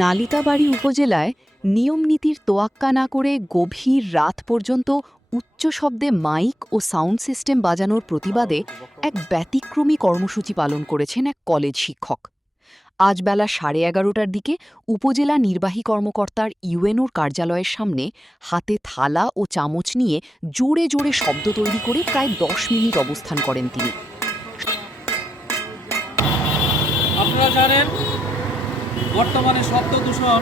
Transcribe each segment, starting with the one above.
নালিতাবাড়ী উপজেলায় নিয়মনীতির তোয়াক্কা না করে গভীর রাত পর্যন্ত উচ্চ শব্দে মাইক ও সাউন্ড সিস্টেম বাজানোর প্রতিবাদে এক ব্যতিক্রমী কর্মসূচি পালন করেছেন এক কলেজ শিক্ষক। আজ বেলা 11:30টার দিকে উপজেলা নির্বাহী কর্মকর্তার ইউএনওর কার্যালয়ের সামনে হাতে থালা ও চামচ নিয়ে জোরে জোরে শব্দ তৈরি করে প্রায় 10 মিনিট অবস্থান করেন তিনি। আপনারা জানেন, বর্তমানে শব্দ দূষণ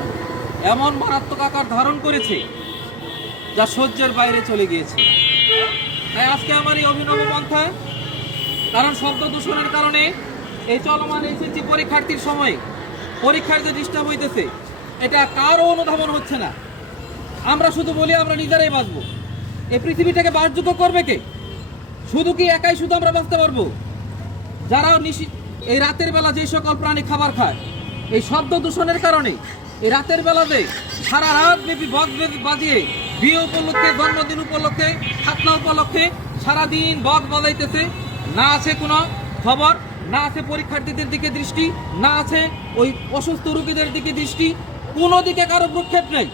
এমন মারাত্মক আকার ধারণ করেছে যা সহ্যের বাইরে চলে গিয়েছে। তাই আজকে আমার এই অভিনব পন্থা, কারণ শব্দ দূষণের কারণে এই চলমান এসএসসি পরীক্ষার্থীর সময় পরীক্ষার যে ডিস্টার্ব হইতেছে, এটা কারও অনুধাবন হচ্ছে না। আমরা শুধু বলি আমরা নিজেরাই বাঁচব। এই পৃথিবীটাকে বাসযোগ্য করবে কে? শুধু কি একাই শুধু আমরা বাঁচতে পারবো? যারা এই রাতের বেলা যে সকল প্রাণী খাবার খায়, এই শব্দ দূষণের কারণে এই রাতের বেলাতে সারা রাত ব্যাপী বক বাজিয়ে বিয়ে উপলক্ষে, জন্মদিন উপলক্ষে, খাতনা উপলক্ষে সারাদিন বক বাজাইতেছে। না আছে কোনো খবর, না আছে পরীক্ষার্থীদের দিকে দৃষ্টি, না আছে ওই অসুস্থ রোগীদের দিকে দৃষ্টি, কোনো দিকে কারো ভ্রুক্ষেপ নেই।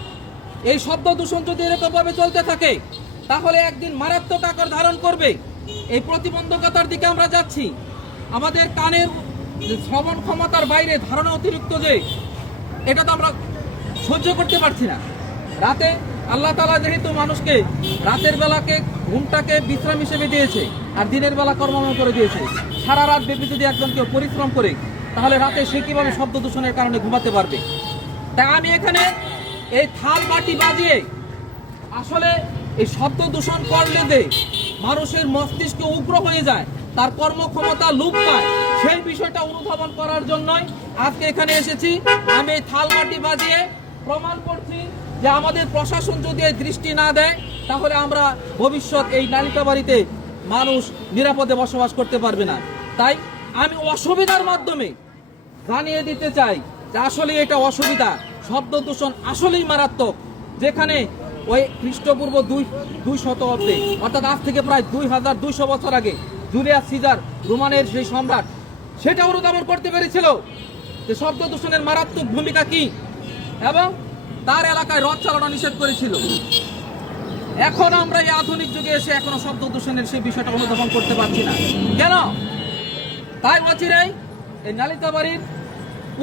এই শব্দ দূষণ যদি এরকমভাবে চলতে থাকে তাহলে একদিন মারাত্মক আকার ধারণ করবে। এই প্রতিবন্ধকতার দিকে আমরা যাচ্ছি। আমাদের কানের শ্রবণ ক্ষমতার বাইরে ধারণা অতিরিক্ত, যে এটা তো আমরা সহ্য করতে পারছি না। রাতে আল্লাহ তাআলা যেহেতু মানুষকে রাতের বেলাকে ঘুমটাকে বিশ্রাম হিসেবে দিয়েছে আর দিনের বেলা কর্মময় করে দিয়েছে, সারা রাত ব্যাপী যদি একজন কেউ পরিশ্রম করে তাহলে রাতে সে কিভাবে শব্দ দূষণের কারণে ঘুমাতে পারবে? তাই আমি এখানে এই থাল বাটি বাজিয়ে আসলে এই শব্দ দূষণ করলে যে মানুষের মস্তিষ্ক উগ্র হয়ে যায়, তার কর্মক্ষমতা লোপ পায়, সেই বিষয়টা অনুধাবন করার জন্যই আজকে এখানে এসেছি। আমি এই থাল বাটি বাজিয়ে প্রমাণ করছি যে আমাদের প্রশাসন যদি এই দৃষ্টি না দেয় তাহলে আমরা ভবিষ্যৎ এই নালিতাবাড়ীতে মানুষ নিরাপদে বসবাস করতে পারবে না। তাই আমি অসুবিধার মাধ্যমে জানিয়ে দিতে চাই যে আসলে এটা অসুবিধা। শব্দ দূষণ আসলেই মারাত্মক। যেখানে ওই খ্রিস্টপূর্ব 200 শতাব্দে, অর্থাৎ আজ থেকে প্রায় 2200 বছর আগে জুলিয়াস সিজার, রোমানের সেই সম্রাট, সেটা অনুধাবন করতে পেরেছিল যে শব্দ দূষণের মারাত্মক ভূমিকা কি, এবং তার এলাকায় রথ চালানো নিষেধ করেছিল। এখন আমরা এই আধুনিক যুগে এসে এখনো শব্দ দূষণের সেই বিষয়টা অনুধাবন করতে পারছি না কেন? তাই অচিরেই এই নালিতাবাড়ির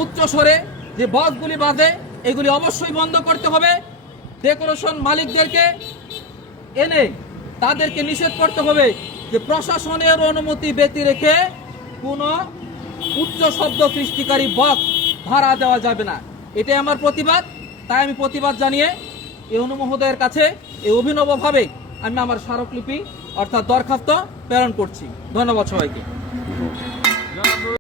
উচ্চ স্বরে যে বক্সগুলি বাজে, এগুলি অবশ্যই বন্ধ করতে হবে। ডেকোরেশন মালিকদেরকে এনে তাদেরকে নিষেধ করতে হবে যে প্রশাসনের অনুমতি ব্যতি রেখে কোনো উচ্চ শব্দ সৃষ্টিকারী বক্স ভাড়া দেওয়া যাবে না। এটাই আমার প্রতিবাদ। তাই আমি প্রতিবাদ জানিয়ে এই অনুমহোদয়ের কাছে এই অভিনবভাবে আমি আমার স্মারকলিপি অর্থাৎ দরখাস্ত প্রেরণ করছি। ধন্যবাদ সবাইকে।